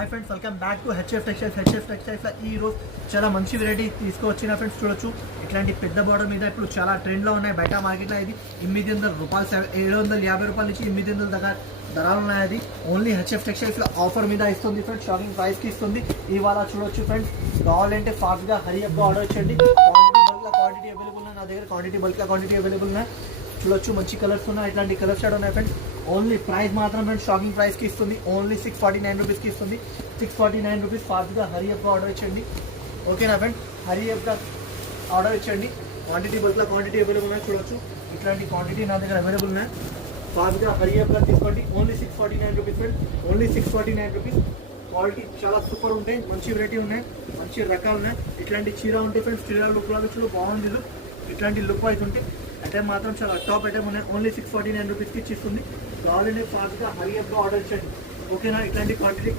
Hi friends, welcome back to HF textiles. ఈ రోజు చాలా మంచి వెరైటీ తీసుకువచ్చిన ఫ్రెండ్స్. చూడొచ్చు, ఇట్లాంటి పెద్ద బోర్డర్ మీద ఇప్పుడు చాలా ట్రెండ్లో ఉన్నాయి బయట మార్కెట్లో. ఇది 800 రూపాయలు, 750 రూపాయల నుంచి 800 దగ్గర ధరలు ఉన్నాయి. అది ఓన్లీ హెచ్ఎఫ్ టెక్స్టైల్స్లో ఆఫర్ మీద ఇస్తుంది ఫ్రెండ్స్, షాపింగ్ ప్రైస్కి ఇస్తుంది. ఇవాళ చూడొచ్చు ఫ్రెండ్స్, కావాలంటే ఫాస్ట్గా హరియప్గా ఆర్డర్ ఇచ్చండి. క్వాంటిటీ అవైలబుల్ ఉన్నాయి నా దగ్గర, క్వాంటిటీ అవైలబుల్ ఉన్నాయి. చూడొచ్చు, మంచి కలర్స్ ఉన్నాయి, ఇట్లాంటి కలర్ షాడ్ ఉన్నాయి ఫ్రెండ్స్. ఓన్లీ ప్రైస్ మాత్రం ఫ్రెండ్స్ షాకింగ్ ప్రైస్కి ఇస్తుంది. ఓన్లీ 649 రూపీస్కి ఇస్తుంది. 649 రూపీస్. ఫాస్ట్గా హరియప్గా ఆర్డర్ ఇచ్చండి. ఓకేనా ఫ్రెండ్స్, హరియప్గా ఆర్డర్ ఇచ్చండి. క్వాంటిటీ అవైలబుల్ ఉన్నాయి. చూడొచ్చు, ఇట్లాంటి క్వాంటిటీ నా దగ్గర అవైలబుల్ ఉన్నాయి. ఫాస్ట్గా హరియప్గా తీసుకోండి. Only 649 rupees friends, only 649 rupees. Quality చాలా సూపర్ ఉంటాయి, మంచి వెరైటీ ఉన్నాయి, మంచి రకాలు ఉన్నాయి. ఇట్లాంటి చీర ఉంటాయి ఫ్రెండ్స్, చీర లుక్ లాగా చూడ బాగుంది. ఇట్లాంటి లుక్ అయితే ఉంటే ఐటమ్ మాత్రం చాలా టాప్ ఐటమ్ ఉన్నాయి. ఓన్లీ 649 రూపీస్కి ఇచ్చిస్తుంది. కావాలంటే ఫాస్ట్గా హరియప్గా ఆర్డర్ చేయండి. ఓకేనా, ఇట్లాంటి క్వాంటిటీ